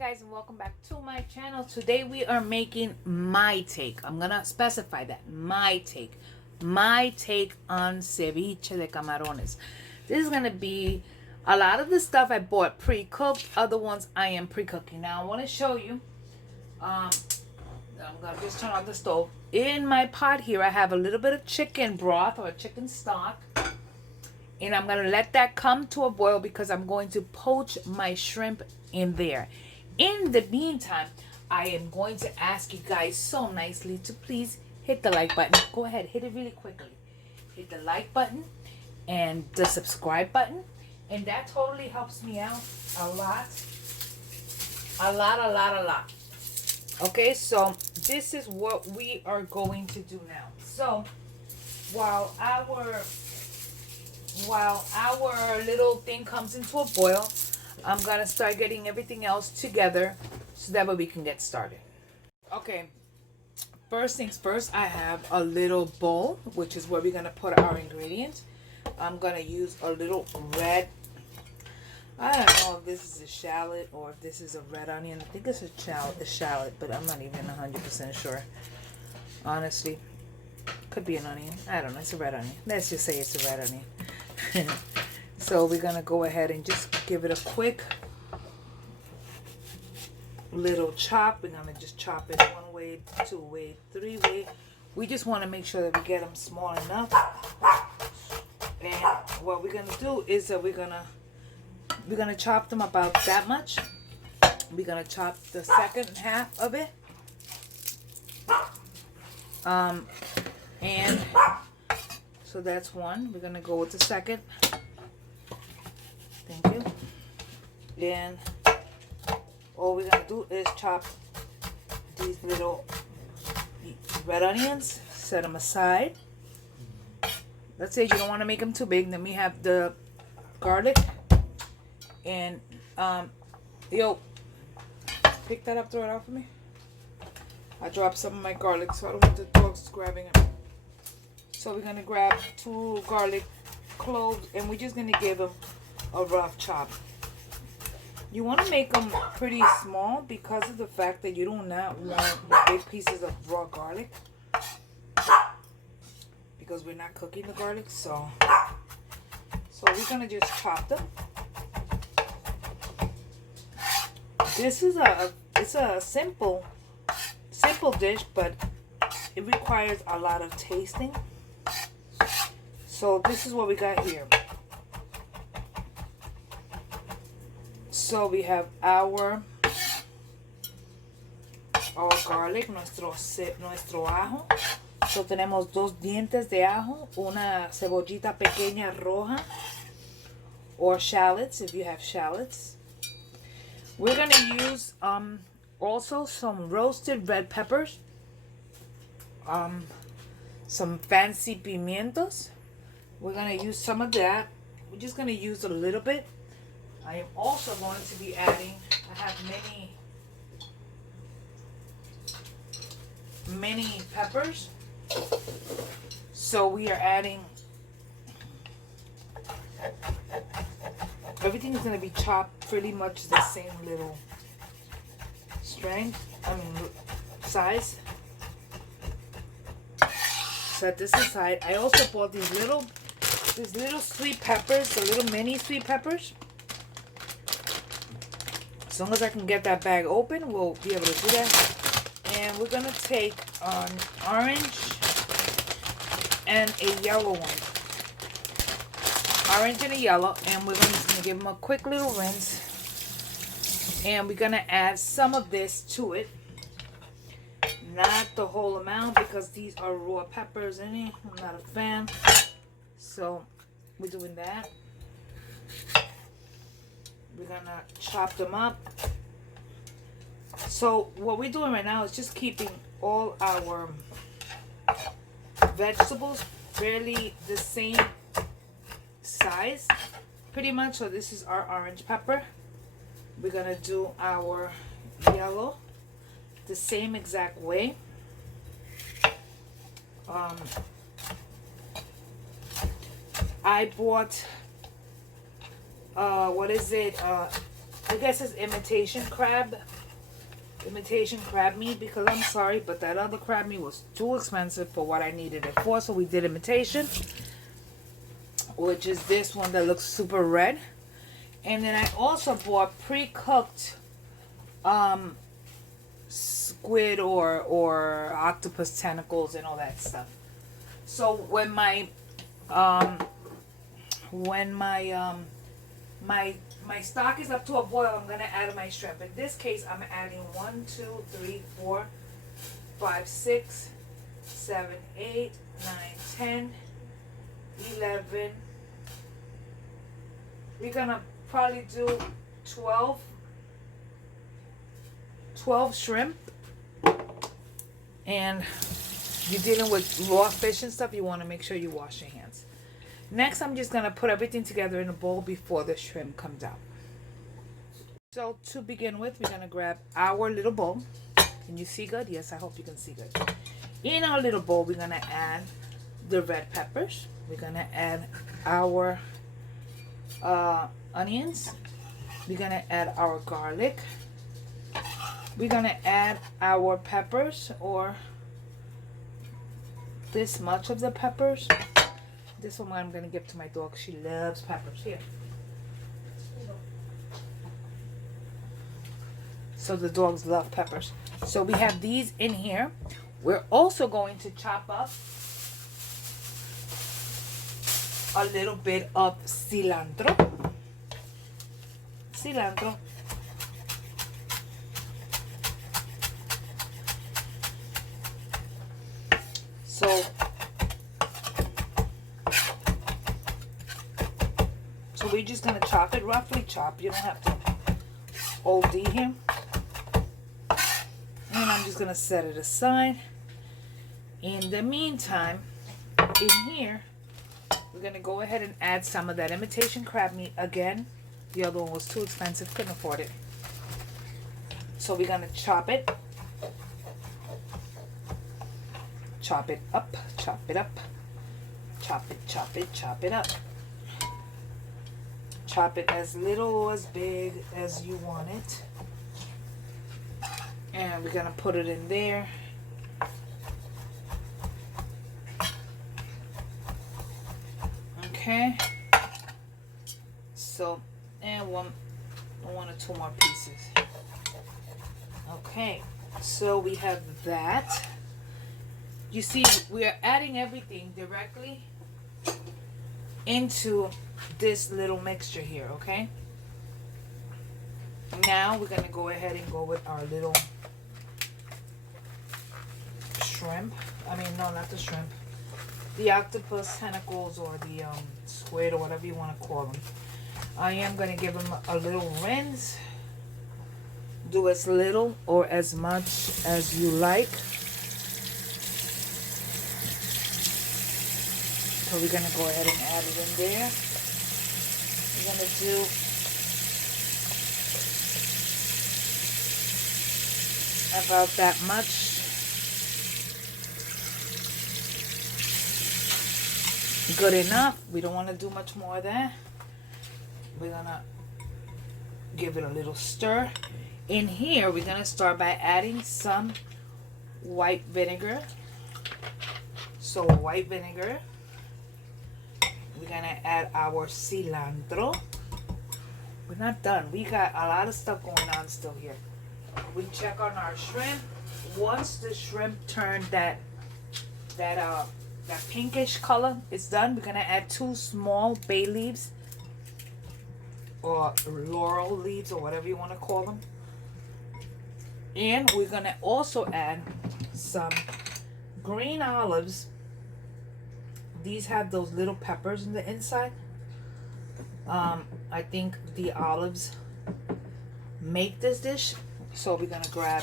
Guys, and welcome back to my channel. Today we are making my take. I'm gonna specify that my take on ceviche de camarones. This is gonna be a lot of the stuff I bought pre-cooked, other ones I am pre-cooking. Now I want to show you. I'm gonna just turn on the stove. In my pot here I have a little bit of chicken broth or chicken stock, and I'm gonna let that come to a boil because I'm going to poach my shrimp in there. In the meantime, I am going to ask you guys so nicely to please hit the like button. Go ahead, hit it really quickly. Hit the like button and the subscribe button, and that totally helps me out a lot. Okay, so this is what we are going to do now. So while our little thing comes into a boil, I'm gonna start getting everything else together so that way we can get started. Okay, first things first, I have a little bowl, which is where we're gonna put our ingredients. I'm gonna use a little red, I don't know if this is a shallot or if this is a red onion. I think it's a shallot, but I'm not even 100% sure. Honestly, could be an onion. I don't know. It's a red onion. Let's just say it's a red onion. So we're gonna go ahead and just give it a quick little chop. We're gonna just chop it one way, two way, three way. We just want to make sure that we get them small enough. And what we're gonna do is that we're gonna chop them about that much. We're gonna chop the second half of it. And so that's one. We're gonna go with the second. Thank you. And all we're gonna do is chop these little red onions, set them aside. Let's say you don't want to make them too big. Then we have the garlic. And yo, pick that up, throw it out for me. I dropped some of my garlic, so I don't want the dogs grabbing it. So we're gonna grab 2 garlic cloves, and we're just gonna give them a rough chop. You want to make them pretty small because of the fact that you do not want big pieces of raw garlic, because we're not cooking the garlic. So we're gonna just chop them. This is it's a simple dish, but it requires a lot of tasting. So this is what we got here. So we have our garlic, nuestro ajo. So tenemos 2 dientes de ajo, una cebollita pequeña roja, or shallots if you have shallots. We're gonna use also some roasted red peppers, some fancy pimientos. We're gonna use some of that. We're just gonna use a little bit. I am also going to be adding, I have many peppers. So we are adding, everything is going to be chopped pretty much the same little size. Set this aside. I also bought these little sweet peppers, the little mini sweet peppers. As long as I can get that bag open, we'll be able to do that. And we're going to take an orange and a yellow one. Orange and a yellow. And we're going to give them a quick little rinse. And we're going to add some of this to it. Not the whole amount because these are raw peppers in it. I'm not a fan. So we're doing that. We're gonna chop them up. So what we're doing right now is just keeping all our vegetables fairly the same size, pretty much. So this is our orange pepper. We're gonna do our yellow the same exact way. I bought what is it, I guess it's imitation crab. Imitation crab meat, because I'm sorry, but that other crab meat was too expensive for what I needed it for. So we did imitation, which is this one that looks super red. And then I also bought pre-cooked squid or octopus tentacles and all that stuff. So when my my stock is up to a boil, I'm gonna add my shrimp. In this case, I'm adding 1, 2, 3, 4, 5, 6, 7, 8, 9, 10, 11. We're gonna probably do 12 shrimp. And you're dealing with raw fish and stuff, you want to make sure you wash your hands. Next, I'm just going to put everything together in a bowl before the shrimp comes out. So to begin with, we're going to grab our little bowl. Can you see good? Yes, I hope you can see good. In our little bowl, we're going to add the red peppers. We're going to add our onions. We're going to add our garlic. We're going to add our peppers, or this much of the peppers. This one I'm going to give to my dog. She loves peppers. Here. So the dogs love peppers. So we have these in here. We're also going to chop up a little bit of cilantro. So we're just going to chop it, roughly chop. You don't have to OD here. And I'm just going to set it aside. In the meantime, in here, we're going to go ahead and add some of that imitation crab meat. Again, the other one was too expensive, couldn't afford it. So we're going to chop it. Chop it up, chop it up. Chop it, chop it, chop it up. Chop it as little or as big as you want it. And we're going to put it in there. Okay. So, and one or two more pieces. Okay. So we have that. You see, we are adding everything directly into this little mixture here, okay? Now we're going to go ahead and go with our little shrimp. I mean, no, not the shrimp. The octopus tentacles, or the squid, or whatever you want to call them. I am going to give them a little rinse. Do as little or as much as you like. So we're going to go ahead and add it in there. We're going to do about that much. Good enough. We don't want to do much more of that. We're going to give it a little stir. In here, we're going to start by adding some white vinegar. So white vinegar. We're going to add our cilantro. We're not done. We got a lot of stuff going on still here. We check on our shrimp. Once the shrimp turned that pinkish color, it's done. We're going to add 2 small bay leaves, or laurel leaves, or whatever you want to call them. And we're going to also add some green olives. These have those little peppers in the inside. I think the olives make this dish. So we're going to grab,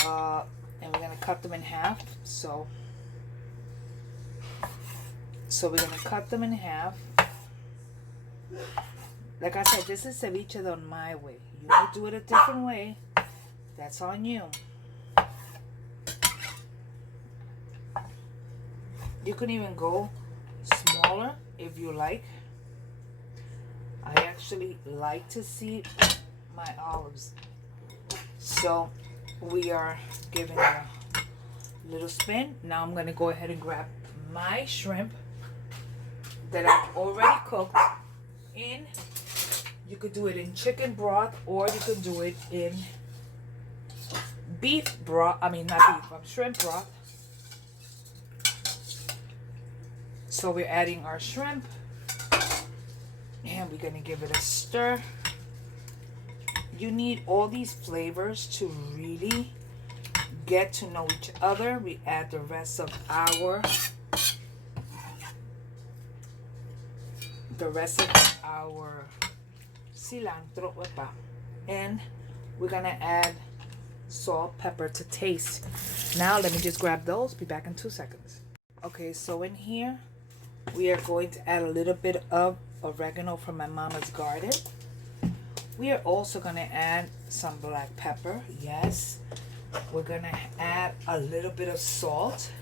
and we're going to cut them in half. So we're going to cut them in half. Like I said, this is ceviche done my way. You may do it a different way. That's on you. You can even go smaller if you like. I actually like to seed my olives. So we are giving it a little spin. Now I'm going to go ahead and grab my shrimp that I've already cooked in. You could do it in chicken broth, or you could do it in beef broth. I mean, not beef, shrimp broth. So we're adding our shrimp, and we're going to give it a stir. You need all these flavors to really get to know each other. We add the rest of our cilantro, and we're gonna add salt, pepper to taste. Now let me just grab those. Be back in 2 seconds. Okay, so in here we are going to add a little bit of oregano from my mama's garden. We are also going to add some black pepper. Yes. We're going to add a little bit of salt.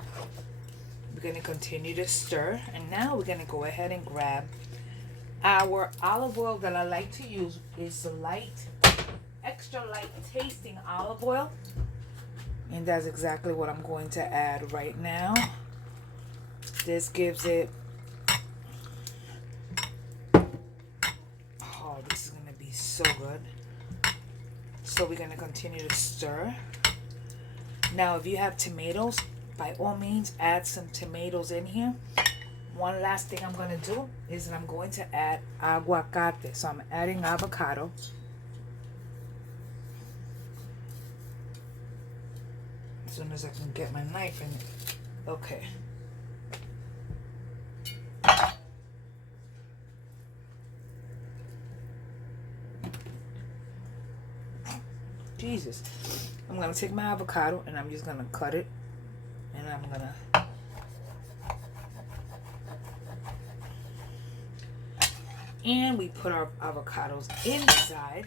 We're going to continue to stir. And now we're going to go ahead and grab our olive oil that I like to use. Is light, extra light tasting olive oil. And that's exactly what I'm going to add right now. This gives it, oh, this is going to be so good. So we're going to continue to stir. Now, if you have tomatoes, by all means, add some tomatoes in here. One last thing I'm going to do is that I'm going to add aguacate. So I'm adding avocado. As soon as I can get my knife in it. Okay. Jesus. I'm going to take my avocado and I'm just going to cut it. And I'm going to... And we put our avocados inside.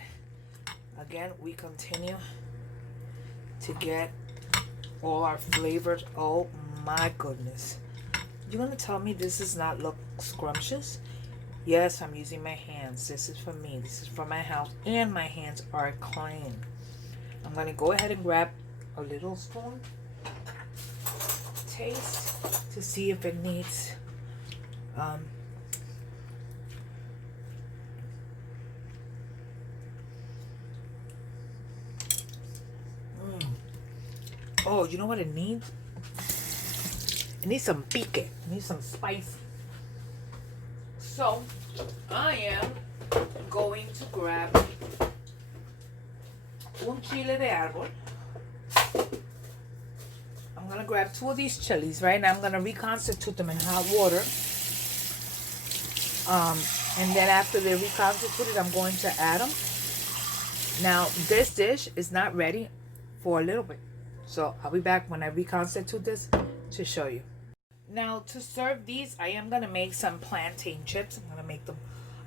Again, we continue to get all our flavors. Oh my goodness. You're going to tell me this does not look scrumptious? Yes, I'm using my hands. This is for me. This is for my house. And my hands are clean. I'm going to go ahead and grab a little spoon. Taste to see if it needs Oh, you know what it needs? It needs some pique. It needs some spicy. So, I am going to grab un chile de arbol. I'm going to grab 2 of these chilies, right? Now I'm going to reconstitute them in hot water. And then after they're reconstituted, I'm going to add them. Now, this dish is not ready for a little bit. So I'll be back when I reconstitute this to show you. Now to serve these, I am going to make some plantain chips. I'm going to make them.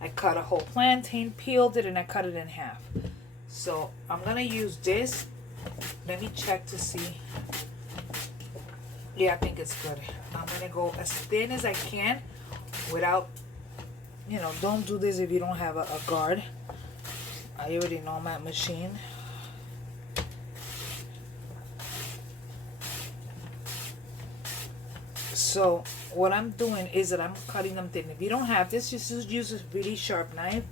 I cut a whole plantain, peeled it, and I cut it in half. So I'm going to use this. Let me check to see. Yeah, I think it's good. I'm going to go as thin as I can without, you know, don't do this if you don't have a guard. I already know my machine. So what I'm doing is that I'm cutting them thin. If you don't have this, just use a really sharp knife.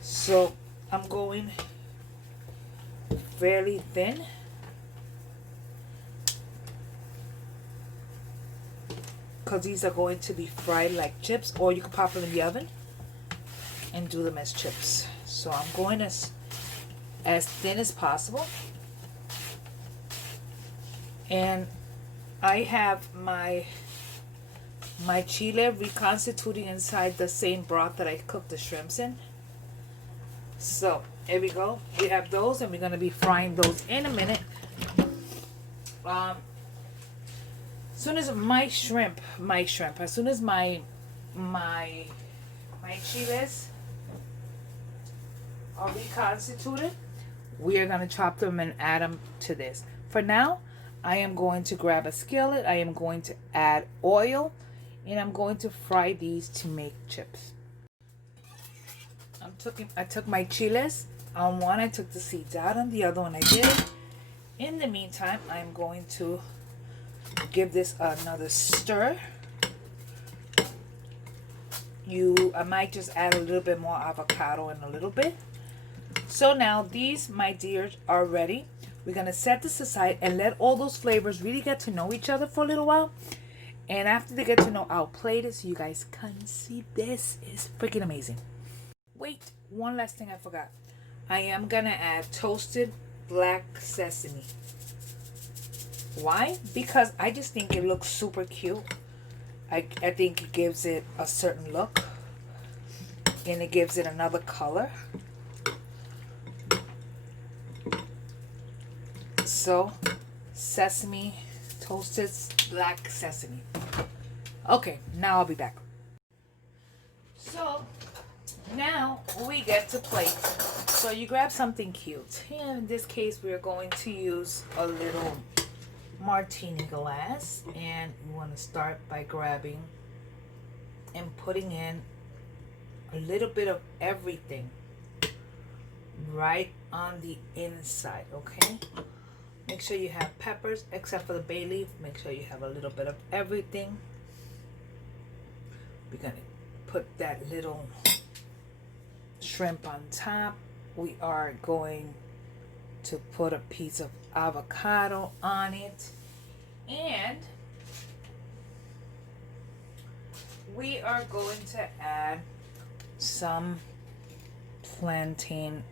So I'm going fairly thin. Because these are going to be fried like chips, or you can pop them in the oven and do them as chips. So I'm going as thin as possible. And I have my chile reconstituting inside the same broth that I cooked the shrimps in. So here we go. We have those, and we're going to be frying those in a minute. As soon as my shrimp, as soon as my chiles are reconstituted, we are going to chop them and add them to this. For now, I am going to grab a skillet. I am going to add oil, and I'm going to fry these to make chips. I took my chiles. On one I took the seeds out, on the other one I did. In the meantime, I'm going to give this another stir. I might just add a little bit more avocado in a little bit. So now these, my dears, are ready. We're going to set this aside and let all those flavors really get to know each other for a little while. And after they get to know, I'll plate it so you guys can see. This is freaking amazing. Wait, one last thing I forgot. I am going to add toasted black sesame. Why? Because I just think it looks super cute. I think it gives it a certain look. And it gives it another color. So, sesame, toasted black sesame. Okay, now I'll be back. So, now we get to plate. So you grab something cute. In this case, we're going to use a little martini glass. And you want to start by grabbing and putting in a little bit of everything right on the inside, okay? Make sure you have peppers, except for the bay leaf. Make sure you have a little bit of everything. We're going to put that little shrimp on top. We are going to put a piece of avocado on it. And we are going to add some plantain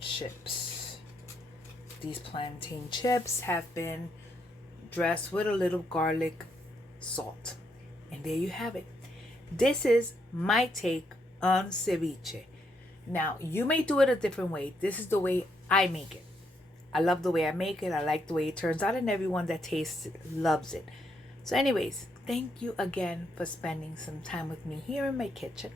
chips. These plantain chips have been dressed with a little garlic salt. And there you have it. This is my take on ceviche. Now, you may do it a different way. This is the way I make it. I love the way I make it. I like the way it turns out, and everyone that tastes it loves it. So anyways, thank you again for spending some time with me here in my kitchen,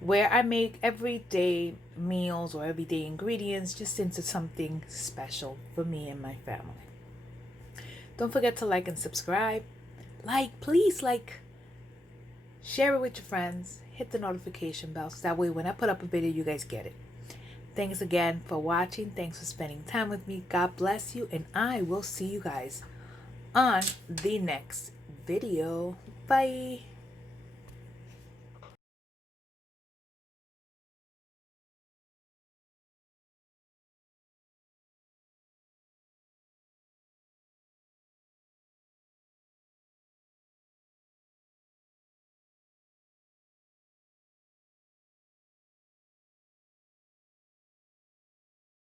where I make everyday meals or everyday ingredients just into something special for me and my family. Don't forget to like and subscribe. Please share it with your friends. Hit the notification bell so that way when I put up a video, you guys get it. Thanks again for watching. Thanks for spending time with me. God bless you, and I will see you guys on the next video. Bye.